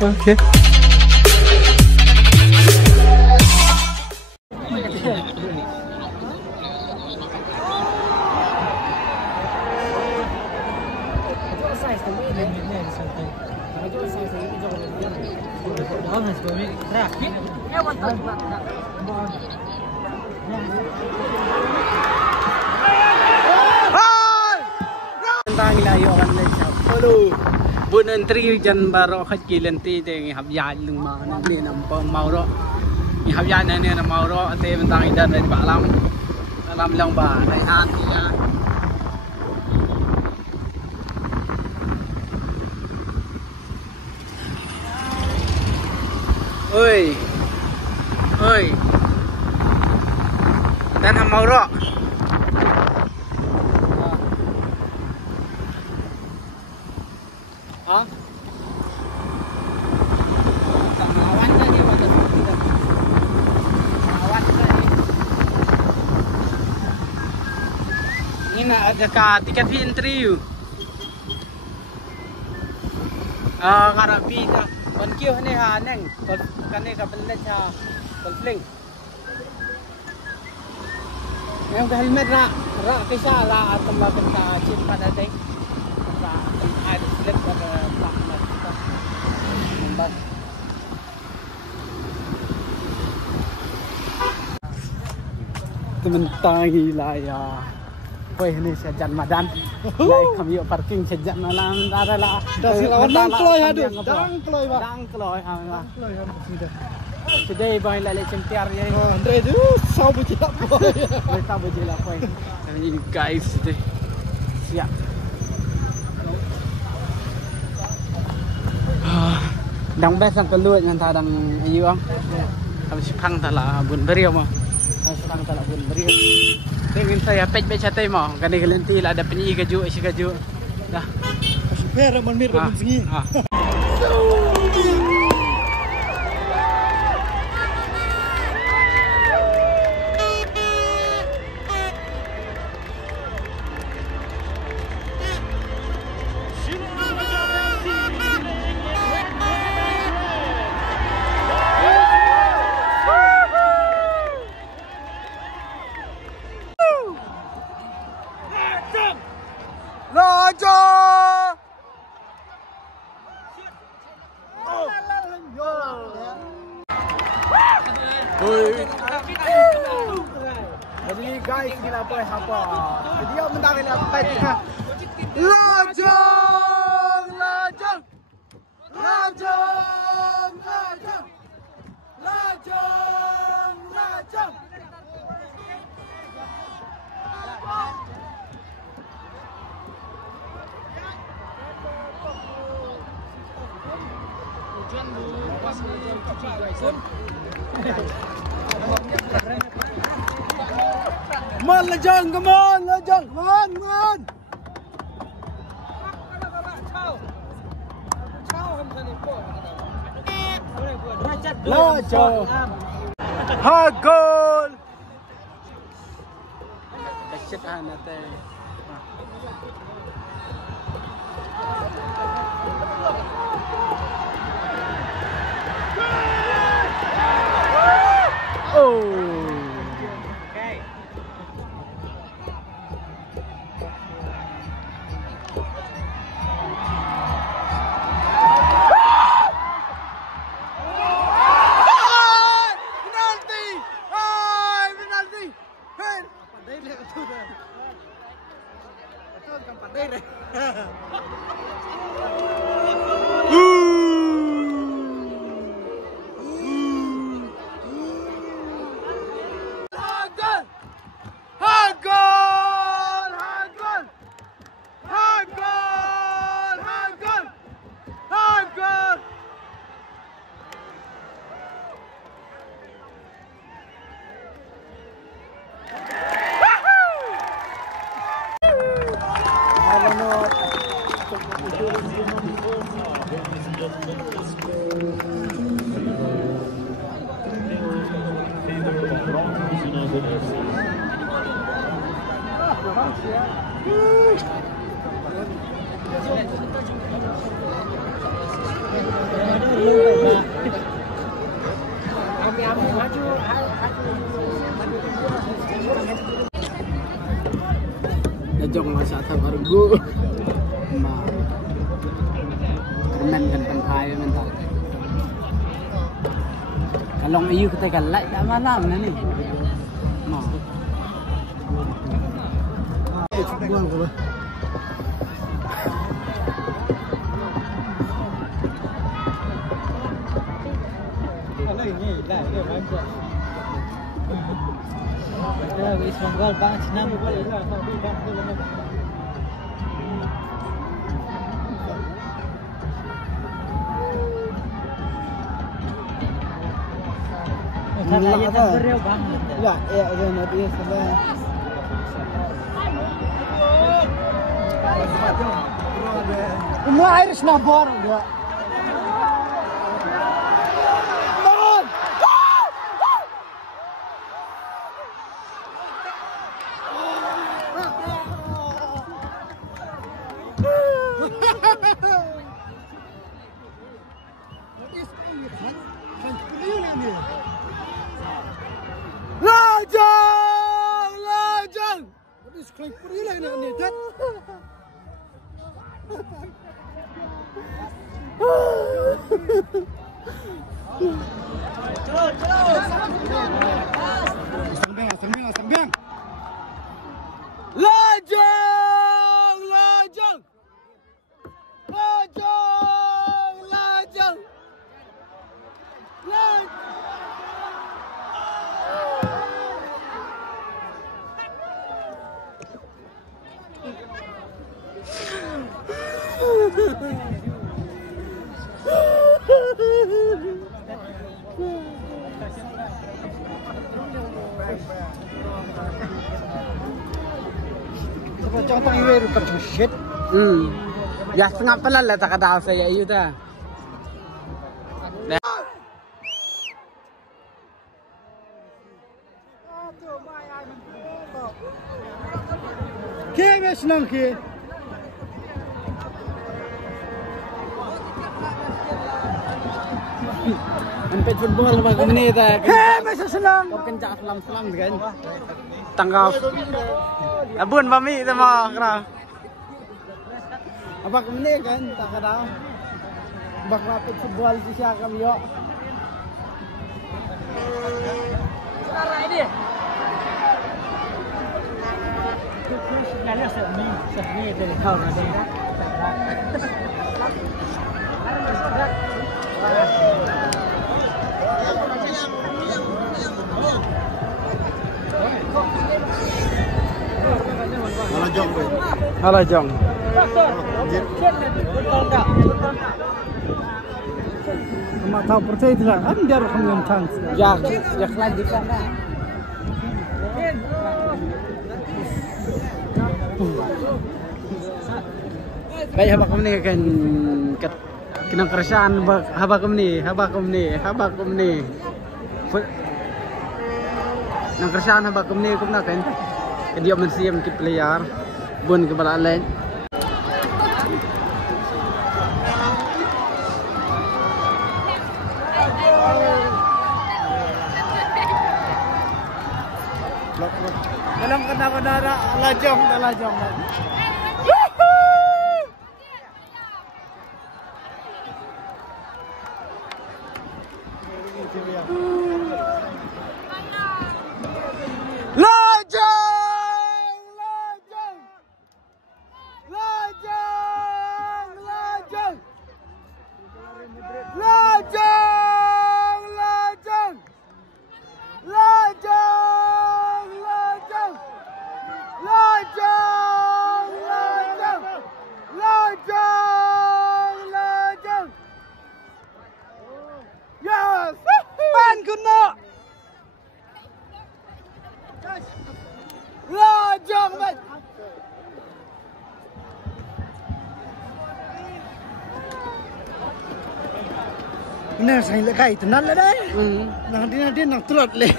Okay. Bữa nay tri dân bà rõ khách kỳ lên ti thì học dài lưng mà nên là màu đó học dài này nên là màu đó thì mình tăng đơn này bà làm lòng bà này ăn thì ơi ơi dan ham màu đó hả awan tadi batas kita awan tadi ini ada ka tiket entry karabi ta kon kio ne ha neng kon kane ka belle cha kon fling yang helmet ra kisa ra atamba kenta chip pada dai ra ada slip pada tak kita membas tementang lah ya woi ini sejak madan lai kami yuk parking sejak malam ada lah dang kloy today bang la lecem tiar ya andre du sau bujila boy ini guys today siap đang bét sang cái lưỡi nhân ta đang gì không? Kami sepang ta lah bun beriau mah. Sepang ta lah bun beriau. Dengan saya pej chatay mah, kani kelenti lah ada penyi kaju, isi kaju. Dah. Super manmir dengan sengi. Jadi guys kita apa? Dia mendarat apa kita? Lajang. Come on, Lajang, come on. Lajang. Ha goal. Shit anate. Jajong masa tak baru ma permen kan penghai mental kalau ayu kita galak dah malam ni ma buang ke Wis mongol bang senang Ya, nanti sudah. Mulai harus nabor enggak? Lajang! Habis klik pergi lah ni tet. Sambiang. Lajang! Lajang! Contoh ini rukat shit. Ya setengah pelan lah tak ada saya ayu dah. Ke senang ke? Sampai football bagi menit dah. Masa senang. Kau kencang selam kan. Tanggap. Abun mami sama kena. Apa kemana kan? Tak ada. Bak rapid football di siapa yo. Salah ini. Kaya seni dari kau nanti. Halo Jong. Kamu tahu percaya tidak? Anda harus mengenang. Ya kelan di sana. Baik habak ni kan kinang keresahan habak ni. Nang keresahan habak ni kum nak kan. Dia mensiam ke player bun ke bala lain. Dalam kena lajong. Nah, saya lekai tenang lah dah. Nanti nak telot leh.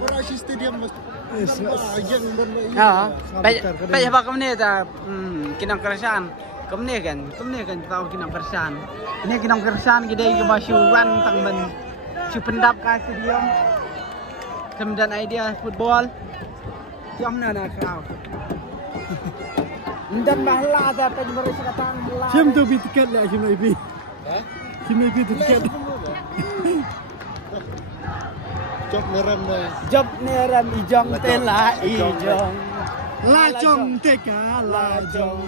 Berasi stadium mesti. Yang Baik habak ni dah kinang keresahan. Kemni kan tahu kinang keresahan. Ini kinang keresahan kita ke basuan tangban. Si pendap ke stadium. Kemudian idea football. Jom na kau. Dan bahla ada penjuru sekatan bahla. Sim tu bi tiket lah sim ibi. Sim ibi tu tiket. Job neram ijong tela ijong. Lajong teka lajong.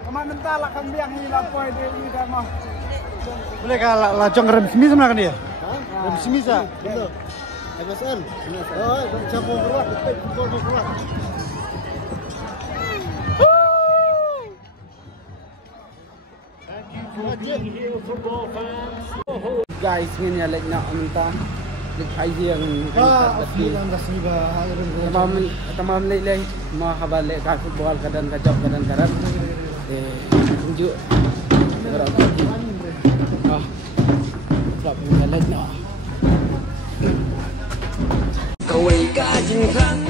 Kamu mentala kan biang hilang poin dia dah mah. Boleh kalau lajong rem semi sama kan dia? Rem semi sah. Betul. MSN. Oh, campur berat, betul berat. Guys, ini alik nak minta lik haji yang tamam lay mau habale ka football kadan ka job kadan karan tunjuk berapa club alik nak kau ka jing